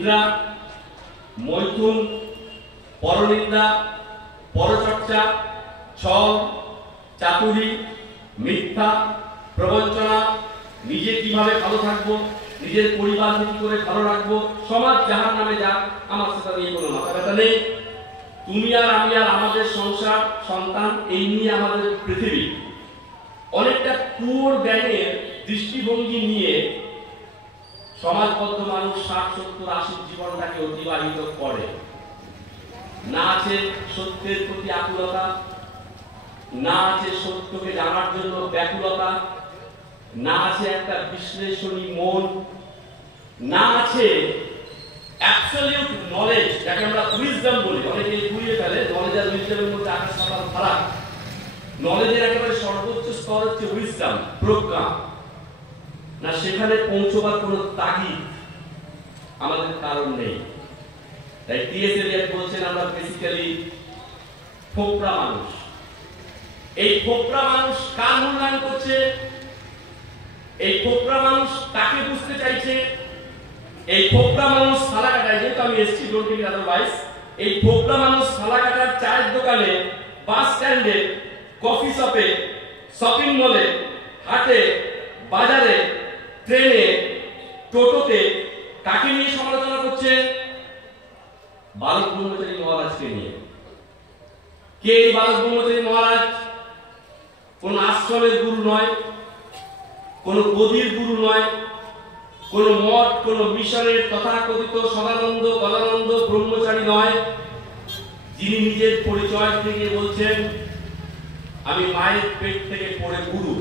নিদ্রা, মৈথুন, পরনিন্দা, পরচর্চা, ছল, চাতুরি, মিথ্যা, প্রবঞ্চনা, নিজে কিভাবে ভালো থাকবো, নিজের পরিবারকে কি করে ভালো রাখবো, সমাজ যাহার নামে যাক, আমার সেটা নিয়ে কোনো মাথা ব্যথা নেই। তুমি আর আমি আর আমাদের সংসার, সন্তান, এই নিয়ে আমাদের পৃথিবী। অনেকটা কুয়োর জ্ঞানের দৃষ্টিভঙ্গি নিয়ে সমাজবদ্ধ মানুষ 60-70-80 জীবনটাকে অতিবাহিত করে। না আছে সত্যের প্রতি আকুলতা, না আছে সত্যকে জানার জন্য ব্যাকুলতা, না আছে একটা বিশ্লেষণী মন, না আছে অ্যাবসলিউট নলেজ, যাকে আমরা উইজডম বলি। অনেকে ঘুরিয়ে ফেলে নলেজ আর উইজডমের মধ্যে আকাশ পাতাল ফারাক। নলেজের একেবারে সর্বোচ্চ স্তর হচ্ছে উইজডম, প্রজ্ঞা। না, সেখানে পৌঁছবার কোনো তাগিদ আমাদের কারণ নেই। তাই টি.এস. এলিয়ট বলছেন আমরা বেসিক্যালি ফোকরা মানুষ। এই ফোকরা মানুষ কার মূল্যায়ন করছে? এই ফোকরা মানুষ কাকে বুঝতে চাইছে? এই ফোকরা মানুষ ফালাকাটায়, যেহেতু আমি এসছি ডোন্ট টেক ইট আদারওয়াইজ, এই ফোকরা মানুষ ফালাকাটার চায়ের দোকানে, বাস স্ট্যান্ডে, কফি শপে, শপিং মলে, হাটে, বাজারে, ট্রেনে, টোটোতে কাকে নিয়ে সমালোচনা করছে? বালক ব্রহ্মচারী মহারাজকে নিয়ে। কে এই বালক ব্রহ্মচারী মহারাজ? কোন আশ্রমের গুরু নয়, কোন গদির গুরু নয়, কোন মঠ, কোন মিশনের তথাকথিত সদানন্দ গদানন্দ ব্রহ্মচারী নয়, যিনি নিজের পরিচয় থেকে বলছেন আমি মায়ের পেট থেকে পড়ে গুরু।